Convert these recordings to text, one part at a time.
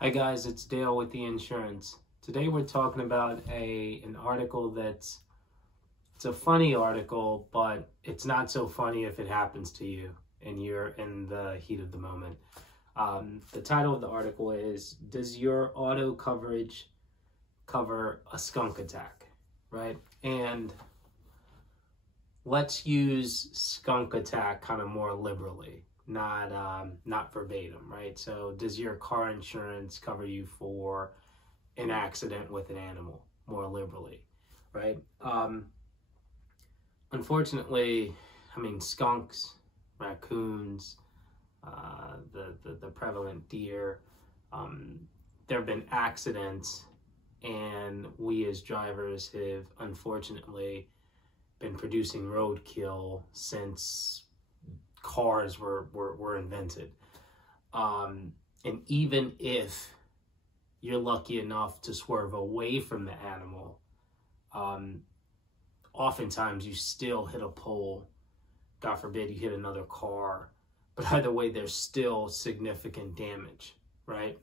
Hi guys, it's Dale with the insurance. Today we're talking about an article it's a funny article, but it's not so funny if it happens to you and you're in the heat of the moment. The title of the article is, does your auto coverage cover a skunk attack, right? And let's use skunk attack kind of more liberally. Not verbatim, right? So does your car insurance cover you for an accident with an animal more liberally, right? Unfortunately, I mean, skunks, raccoons, the prevalent deer, there have been accidents, and we as drivers have unfortunately been producing roadkill since cars were invented. And even if you're lucky enough to swerve away from the animal, oftentimes you still hit a pole. God forbid you hit another car, but either way there's still significant damage, right?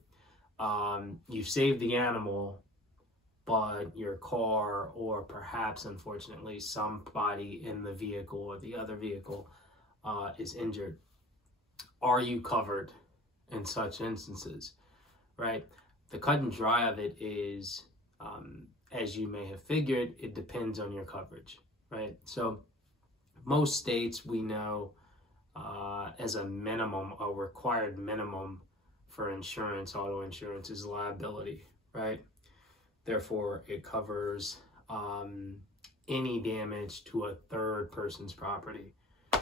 You saved the animal, but your car, or perhaps unfortunately somebody in the vehicle or the other vehicle is injured. Are you covered in such instances, right? The cut and dry of it is, as you may have figured, it depends on your coverage, right? So most states, we know, as a minimum, a required minimum for insurance, auto insurance, is liability, right? Therefore, it covers any damage to a third person's property,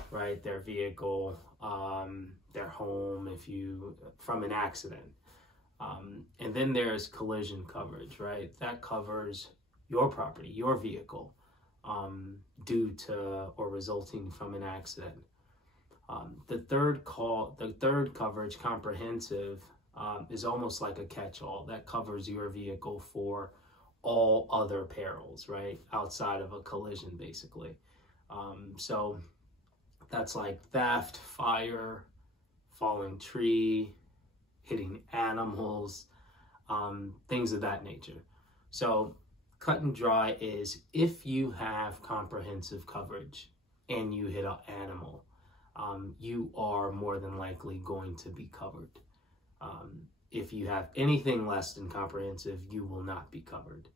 right? Their vehicle, their home, from an accident. And then there's collision coverage, right? That covers your property, your vehicle, due to or resulting from an accident. The third coverage, comprehensive, is almost like a catch-all that covers your vehicle for all other perils, right? Outside of a collision, basically. So that's like theft, fire, falling tree, hitting animals, things of that nature. So cut and dry is, if you have comprehensive coverage and you hit an animal, you are more than likely going to be covered. If you have anything less than comprehensive, you will not be covered.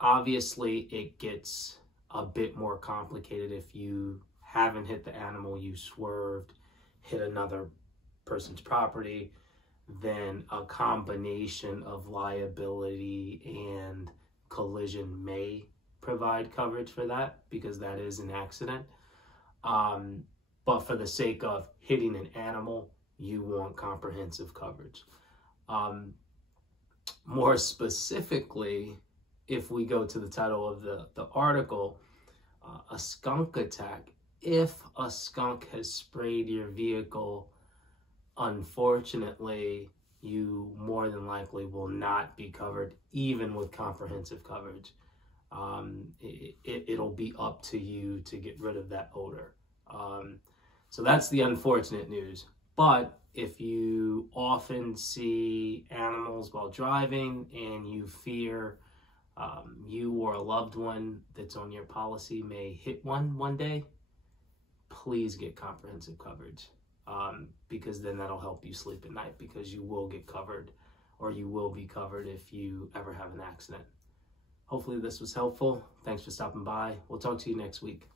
Obviously, it gets a bit more complicated if you haven't hit the animal, you swerved, hit another person's property. Then a combination of liability and collision may provide coverage for that, because that is an accident. But for the sake of hitting an animal, you want comprehensive coverage. More specifically, if we go to the title of the article, a skunk attack. If a skunk has sprayed your vehicle, unfortunately, you more than likely will not be covered, even with comprehensive coverage. It'll be up to you to get rid of that odor. So that's the unfortunate news. But if you often see animals while driving and you fear you or a loved one that's on your policy may hit one day, please get comprehensive coverage, because then that'll help you sleep at night, because you will get covered, or you will be covered if you ever have an accident. Hopefully this was helpful. Thanks for stopping by. We'll talk to you next week.